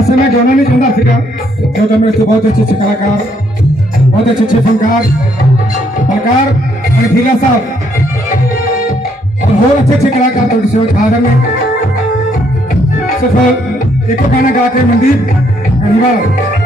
ऐसे में गाना नहीं चलता सीखा जो जमरेश तो बहुत अच्छे अच्छे कलाकार, बहुत अच्छे अच्छे फनकार फनकार ढीला साहब। और बहुत अच्छे अच्छे कलाकार तो जिसमें खादर में। सिर्फ़ एक गाना गा के मंदिर अनिवार्य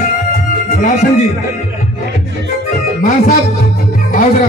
गुलाब जी मान साहब आओ जरा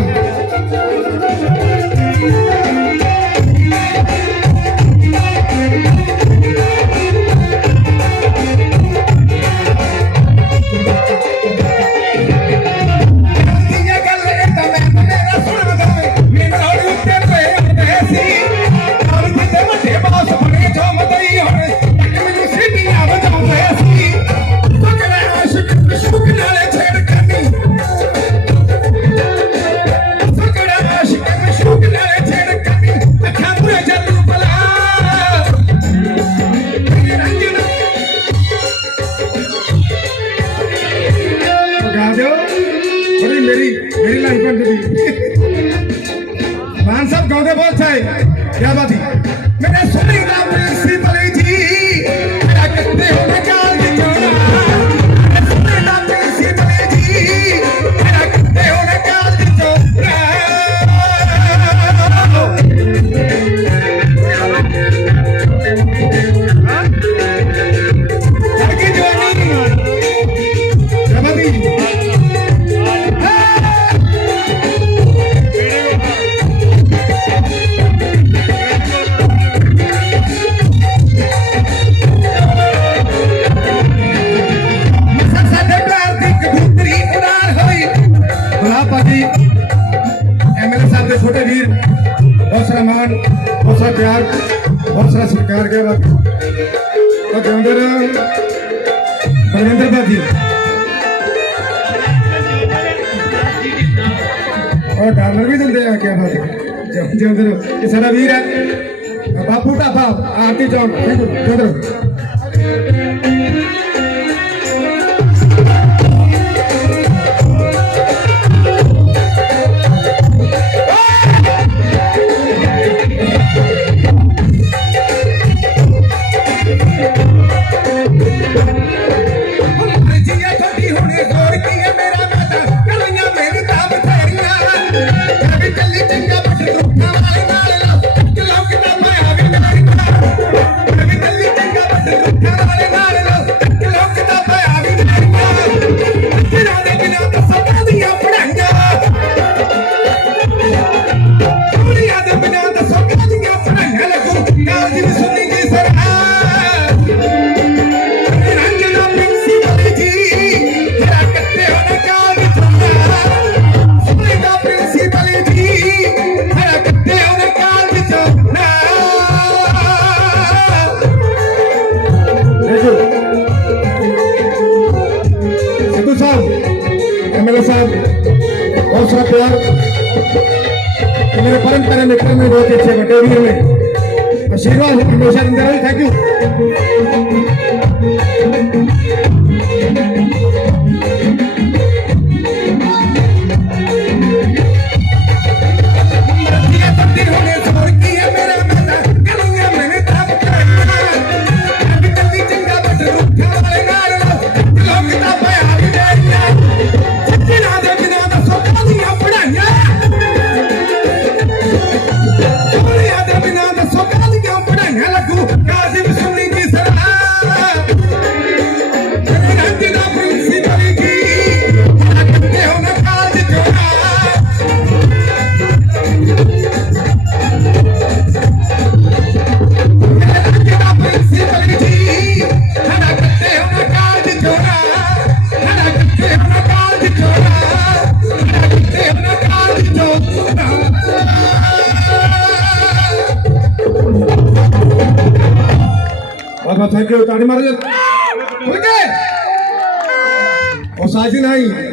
Llámate. ਰਿਹਾ ਬਾਕੀ ਉਹ ਗਾਉਂਦੇ ਰਹੇ ਬਰਿੰਦਰ ਭਾਜੀ ਉਹ ਡਾਲਰ ਵੀ ਦਿੰਦੇ ਆ ਕਿਆ ਬਾਤ ਜੰਦਰ ਇਹ ਸਾਡਾ ਵੀਰ ਹੈ। ਬਾਪੂ ਢਾਬਾ, ਆਰਤੀ ਚੌਂਕ ਜੰਦਰ मेरे परंपरा में क्रम में बहुत अच्छे बटेरियर में आशीर्वाद हमेशा अंदर थैंक यू थैंक यू ताड़ी मारिए ओके और साजी नहीं